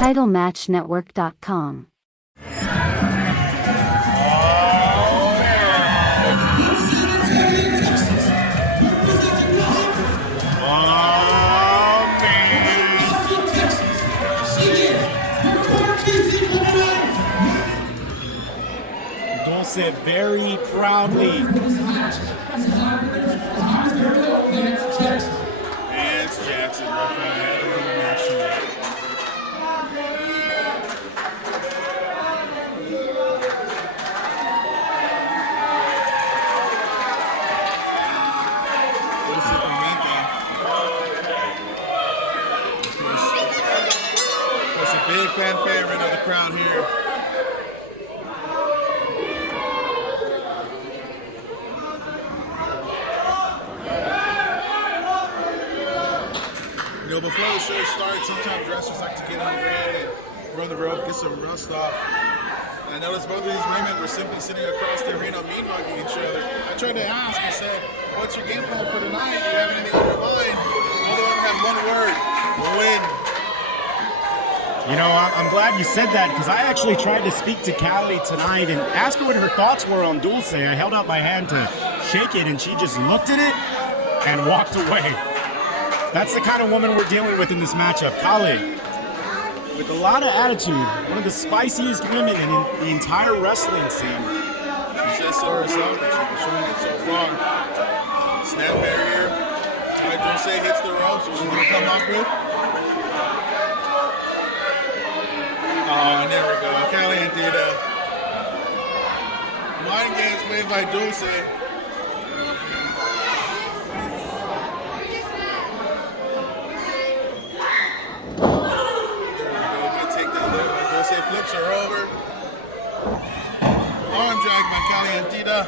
TitleMatchNetwork.com. Dulce very proudly. Lance Jackson, rough ahead of the match tonight. Dulce Tormenta. There's a big fan favorite of the crowd here. You know, before the show starts, sometimes wrestlers like to get in the ring and run the rope, get some rust off. And I noticed both of these women were simply sitting across the arena mean-mugging each other. I tried to ask, I said, what's your game plan for tonight? Do you have anything on your mind? All of them had one word: win. You know, I'm glad you said that, because I actually tried to speak to Kali tonight and ask her what her thoughts were on Dulce. I held out my hand to shake it, and she just looked at it and walked away. That's the kind of woman we're dealing with in this matchup. Kali, with a lot of attitude, one of the spiciest women in the entire wrestling scene. She says so herself that she's been showing it so far. Snap barrier. Dulce hits the ropes, which she's going to come up with. Oh, and there we go. Kalientita. Mind games played by Dulce. Flips her over. Arm drag by Kalientita.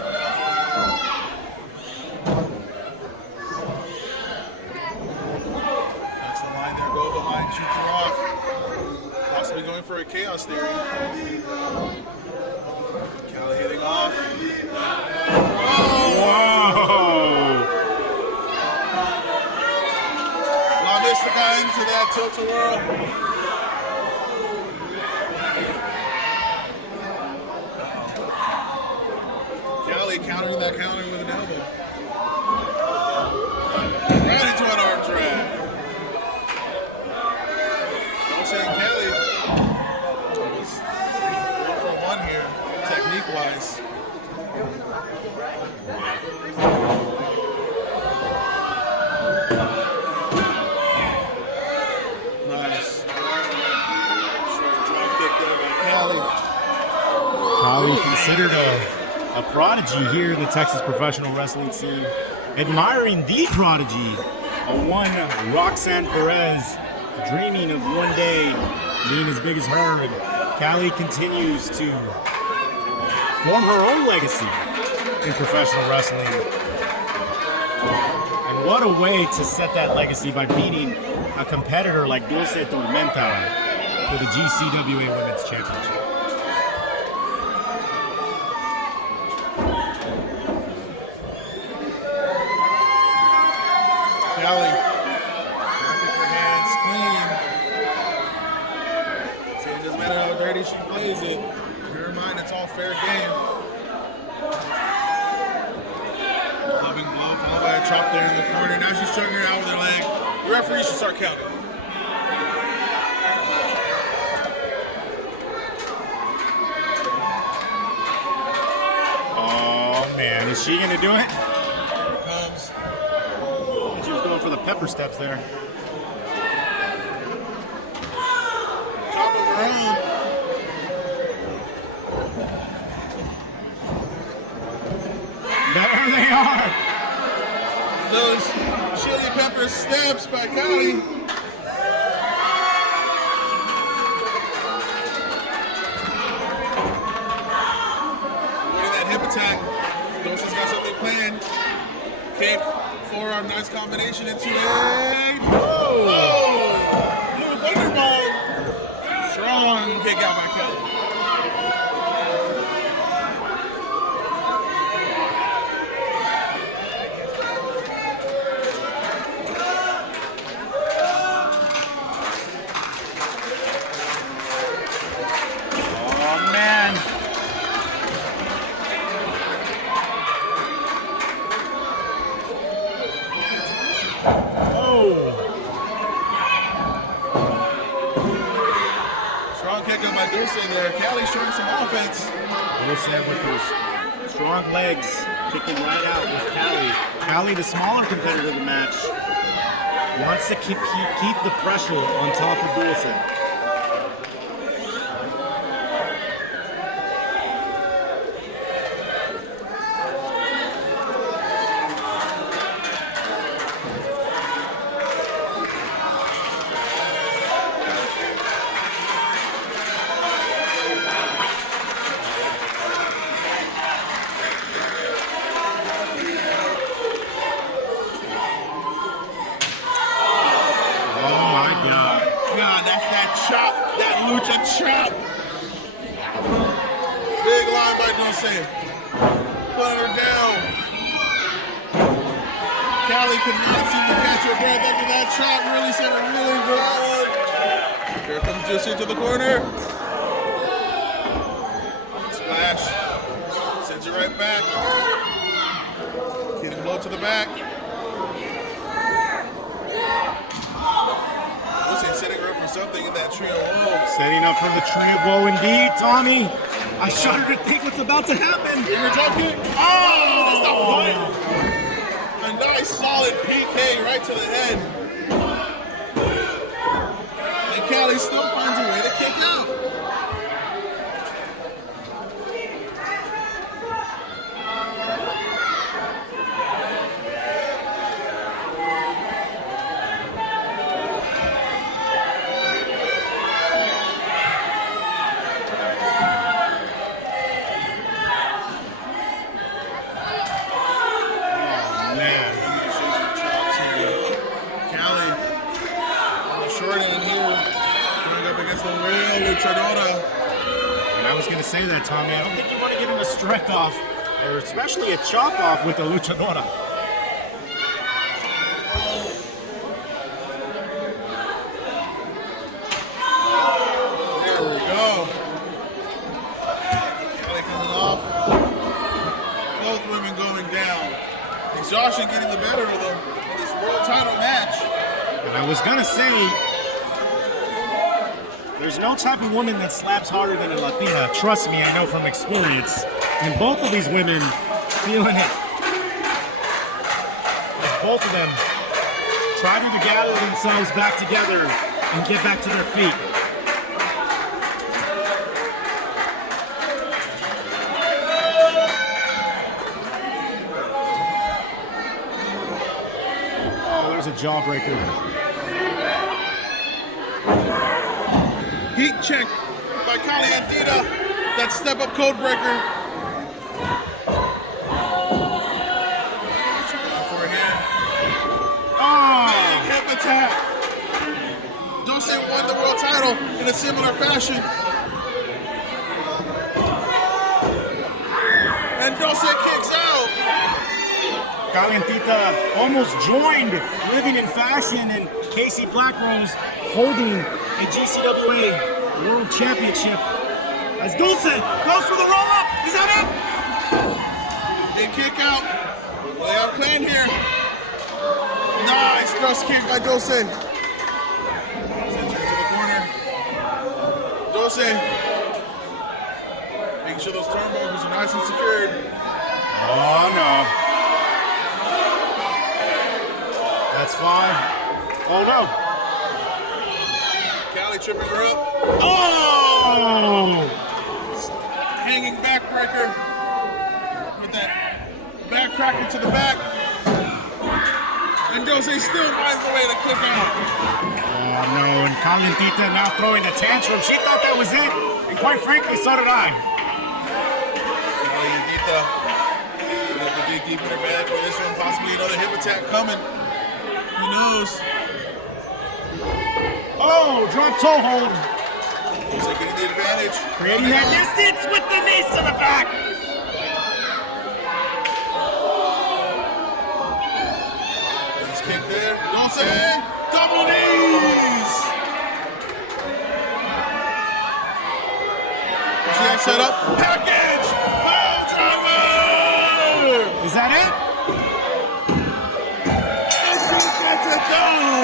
That's the line there. Go behind, shoots her off. Possibly going for a chaos theory. Kali hitting off. Whoa! La Mystica into that tilt-a-whirl. Countering that counter with an elbow. Right into an arm drag. Dulce and Kali was 1 for 1 here, technique-wise. Nice. Short drop kick there by Kali. Kali considered a prodigy here in the Texas professional wrestling scene. Admiring the prodigy, a one Roxanne Perez, dreaming of one day being as big as her. And Kali continues to form her own legacy in professional wrestling. And what a way to set that legacy by beating a competitor like Dulce Tormenta for the GCWA Women's Championship. Kali, keep her hands clean. See, it doesn't matter how dirty she plays it. In her mind, it's all fair game. Clubbing blow, followed by a chop there in the corner. Now she's choking her out with her leg. The referee should start counting. Oh, man. Is she going to do it? Here it comes. She was going for the pepper steps there. Top of her own. There they are. Those chili pepper steps by Kali. Look at that hip attack. Dulce's got something planned. Kick, forearm, nice combination into the leg. Whoa! Little thunderball. Strong kick out by Kali. up by Dulce there. Kali showing some offense. Dulce with those strong legs, kicking right out with Kali. Kali, the smaller competitor of the match, wants to keep the pressure on top of Dulce. Lucha chop. Big line by Dulce. Putting her down. Kali could not seem to catch her breath after that chop. Really sent her really forward. Here comes Dulce to the corner. Splash. Sends her right back. Hitting low to the back. Setting her up for something in that trio woe. Setting up for the trio woe indeed, Tommy. I shudder to think what's about to happen. Here, drop kick. Oh, that's not point. A nice solid PK right to the head. And Kali still finds a way to kick out. And I was going to say that, Tommy. I don't think you want to get in a strike off, or especially a chop off with the luchadora. There we go. Kali coming off. Both women going down. Exhaustion getting the better of them in this world title match. And I was going to say, there's no type of woman that slaps harder than a Latina. Trust me, I know from experience. And both of these women feeling it. As both of them try to gather themselves back together and get back to their feet. Oh, there's a jawbreaker. Heat check by Kalientita. That step-up code breaker. What's she going for here? Oh! Big hip attack. Dulce won the world title in a similar fashion. And Dulce kicks out. Kalientita almost joined Living in Fashion and Casey Blackrose holding a GCWA World Championship as Dulce goes for the roll-up. Is that it? Big kick out. Well, they have a plan here. Nice thrust kick by Dulce. Sends her into the corner. Dulce making sure those turnbuckles are nice and secured. Oh, no. That's fine. Oh, no. Kali tripping her up. Oh! Hanging backbreaker with that back cracker to the back. And Dulce still finds a way to click out. Oh, no. And Kalientita now throwing a tantrum. She thought that was it. And quite frankly, so did I. Kalientita left the dig deep in her bag for this one. Possibly another hip attack coming. Who knows? Oh, drop toe hold. Dulce getting the advantage. Creating that distance with the knees to the back. Nice kick there. Dulce, double knees. She had set up. Package. Pile driver. Is that it? And she gets it done.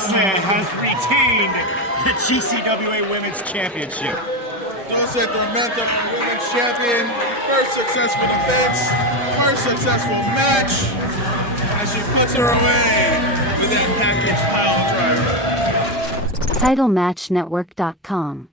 Dulce has retained the GCWA Women's Championship. Dulce Tormenta, women's champion. First successful defense, first successful match. As she puts her away with that package pile driver. TitleMatchNetwork.com